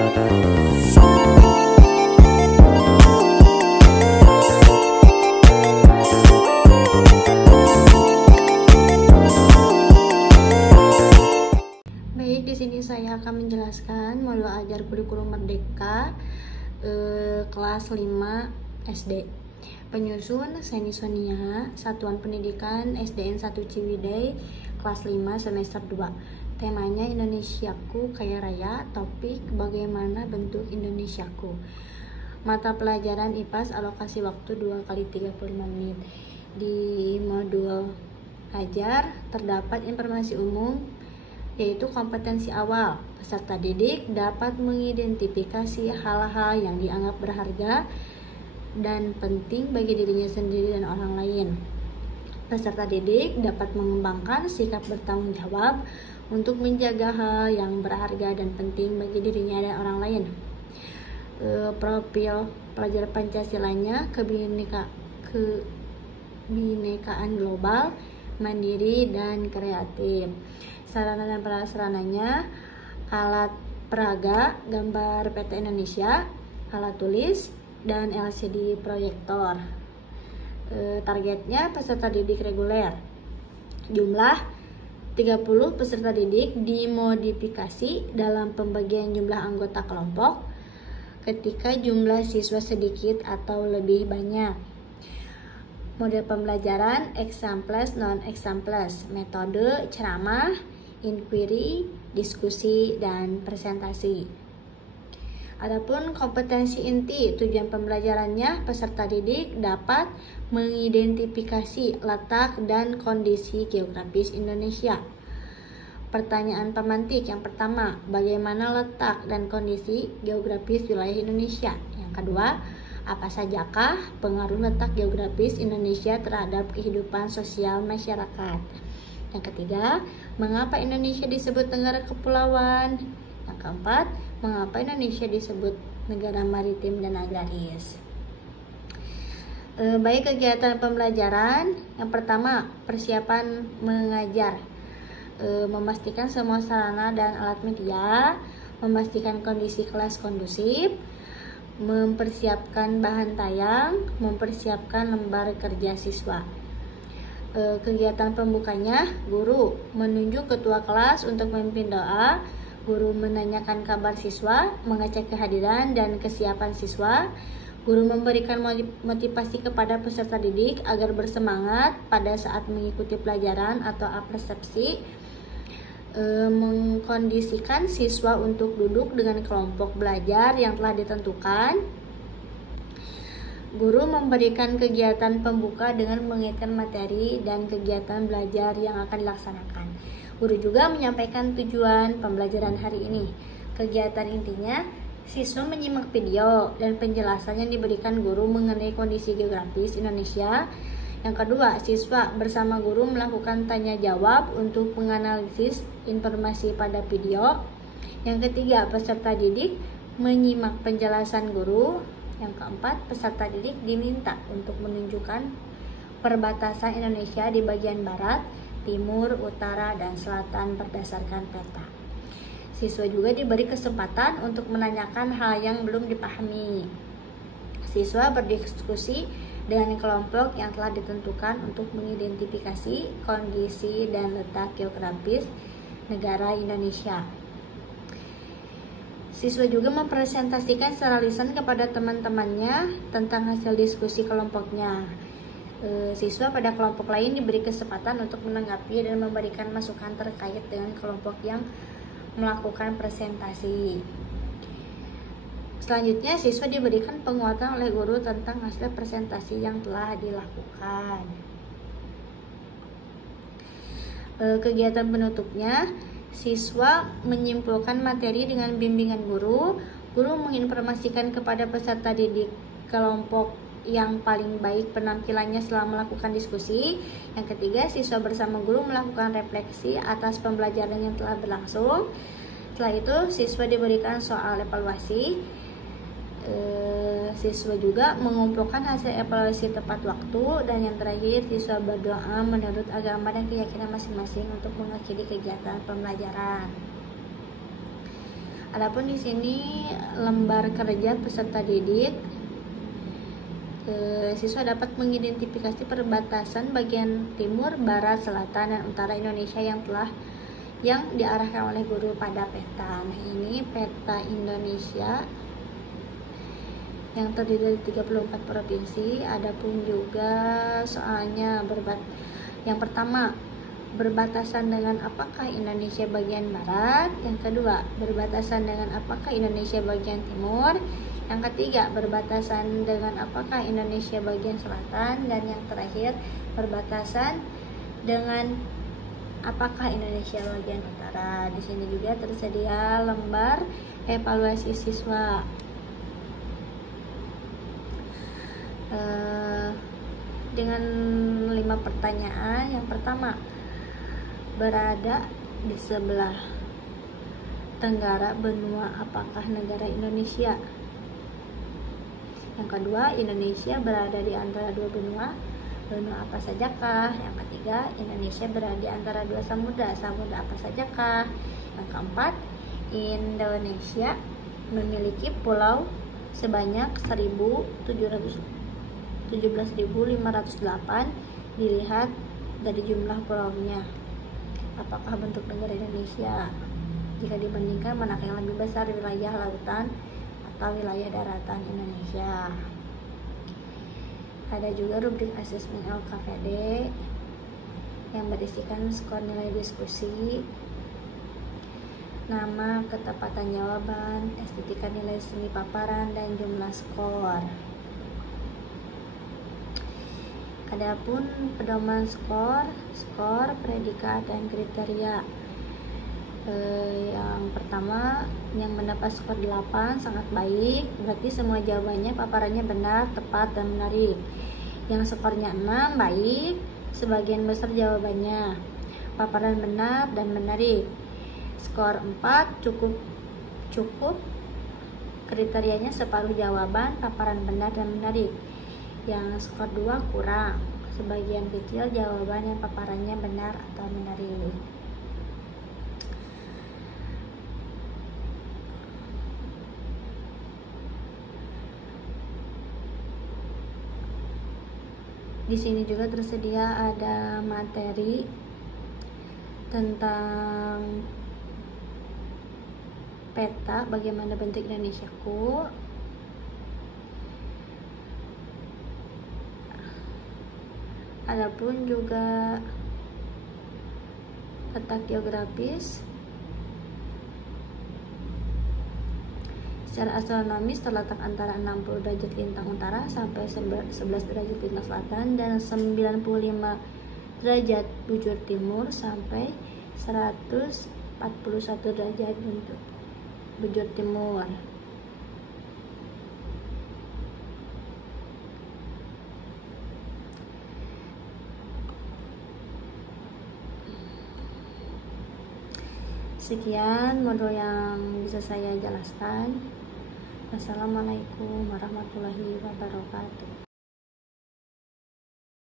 Baik, di sini saya akan menjelaskan modul ajar kurikulum merdeka kelas 5 SD. Penyusun Seni Sonia, Satuan Pendidikan SDN 1 Ciwidey, kelas 5 semester 2. Temanya Indonesiaku Kaya Raya, topik bagaimana bentuk Indonesiaku. Mata pelajaran IPAS, alokasi waktu 2 kali 35 menit. Di modul ajar terdapat informasi umum, yaitu kompetensi awal. Peserta didik dapat mengidentifikasi hal-hal yang dianggap berharga dan penting bagi dirinya sendiri dan orang lain. Peserta didik dapat mengembangkan sikap bertanggung jawab untuk menjaga hal yang berharga dan penting bagi dirinya dan orang lain. Profil pelajar Pancasilanya, kebinekaan global, mandiri, dan kreatif. Sarana dan prasarananya: alat peraga, gambar PT Indonesia, alat tulis, dan LCD proyektor. Targetnya peserta didik reguler. Jumlah 30 peserta didik, dimodifikasi dalam pembagian jumlah anggota kelompok ketika jumlah siswa sedikit atau lebih banyak. Model pembelajaran exam plus, non-exam plus. Metode ceramah, inquiry, diskusi, dan presentasi. Adapun kompetensi inti, tujuan pembelajarannya, peserta didik dapat mengidentifikasi letak dan kondisi geografis Indonesia. Pertanyaan pemantik yang pertama, bagaimana letak dan kondisi geografis wilayah Indonesia? Yang kedua, apa sajakah pengaruh letak geografis Indonesia terhadap kehidupan sosial masyarakat? Yang ketiga, mengapa Indonesia disebut negara kepulauan? Yang keempat, mengapa Indonesia disebut negara maritim dan agraris? Baik, kegiatan pembelajaran. Yang pertama, persiapan mengajar. Memastikan semua sarana dan alat media, memastikan kondisi kelas kondusif, mempersiapkan bahan tayang, mempersiapkan lembar kerja siswa. Kegiatan pembukanya, guru menunjuk ketua kelas untuk memimpin doa, guru menanyakan kabar siswa, mengecek kehadiran dan kesiapan siswa, guru memberikan motivasi kepada peserta didik agar bersemangat pada saat mengikuti pelajaran atau apresiasi, mengkondisikan siswa untuk duduk dengan kelompok belajar yang telah ditentukan. Guru memberikan kegiatan pembuka dengan mengingatkan materi dan kegiatan belajar yang akan dilaksanakan. Guru juga menyampaikan tujuan pembelajaran hari ini. Kegiatan intinya, siswa menyimak video dan penjelasan yang diberikan guru mengenai kondisi geografis Indonesia. Yang kedua, siswa bersama guru melakukan tanya jawab untuk menganalisis informasi pada video. Yang ketiga, peserta didik menyimak penjelasan guru. Yang keempat, peserta didik diminta untuk menunjukkan perbatasan Indonesia di bagian barat, timur, utara, dan selatan berdasarkan peta. Siswa juga diberi kesempatan untuk menanyakan hal yang belum dipahami. Siswa berdiskusi dengan kelompok yang telah ditentukan untuk mengidentifikasi kondisi dan letak geografis negara Indonesia. Siswa juga mempresentasikan secara lisan kepada teman-temannya tentang hasil diskusi kelompoknya. Siswa pada kelompok lain diberi kesempatan untuk menanggapi dan memberikan masukan terkait dengan kelompok yang melakukan presentasi. Selanjutnya, siswa diberikan penguatan oleh guru tentang hasil presentasi yang telah dilakukan. Kegiatan penutupnya, siswa menyimpulkan materi dengan bimbingan guru. Guru menginformasikan kepada peserta didik kelompok yang paling baik penampilannya selama melakukan diskusi. Yang ketiga, siswa bersama guru melakukan refleksi atas pembelajaran yang telah berlangsung. Setelah itu, siswa diberikan soal evaluasi. Siswa juga mengumpulkan hasil evaluasi tepat waktu. Dan yang terakhir, siswa berdoa menurut agama dan keyakinan masing-masing untuk mengakhiri kegiatan pembelajaran. Adapun di sini lembar kerja peserta didik, siswa dapat mengidentifikasi perbatasan bagian timur, barat, selatan, dan utara Indonesia yang diarahkan oleh guru pada peta. Nah, ini peta Indonesia yang terdiri dari 34 provinsi. Adapun juga soalnya yang pertama, berbatasan dengan apakah Indonesia bagian barat? Yang kedua, berbatasan dengan apakah Indonesia bagian timur? Yang ketiga, berbatasan dengan apakah Indonesia bagian selatan? Dan yang terakhir, berbatasan dengan apakah Indonesia bagian utara. Di sini juga tersedia lembar evaluasi siswa. Dengan 5 pertanyaan. Yang pertama, berada di sebelah tenggara benua apakah negara Indonesia? Yang kedua, Indonesia berada di antara dua benua apa sajakah? Yang ketiga, Indonesia berada di antara dua samudra apa sajakah? Yang keempat, Indonesia memiliki pulau sebanyak 17.508 dilihat dari jumlah pulaunya. Apakah bentuk negara Indonesia jika dibandingkan manakah yang lebih besar, wilayah lautan atau wilayah daratan Indonesia? Ada juga rubrik asesmen LKPD yang berisikan skor nilai diskusi, nama, ketepatan jawaban, estetika nilai seni paparan, dan jumlah skor. Adapun pedoman skor, predikat, dan kriteria. Yang pertama, yang mendapat skor 8 sangat baik, berarti semua jawabannya paparannya benar, tepat, dan menarik. Yang skornya 6 baik, sebagian besar jawabannya paparan benar dan menarik. Skor 4 cukup, kriterianya separuh jawaban, paparan benar dan menarik. Yang skor 2 kurang, sebagian kecil jawaban yang paparannya benar atau menarik. Di sini juga tersedia ada materi tentang peta, bagaimana bentuk Indonesiaku. Adapun juga letak geografis. Secara astronomis terletak antara 60 derajat lintang utara sampai 11 derajat lintang selatan dan 95 derajat bujur timur sampai 141 derajat bujur timur. Sekian modul yang bisa saya jelaskan. Wassalamualaikum warahmatullahi wabarakatuh.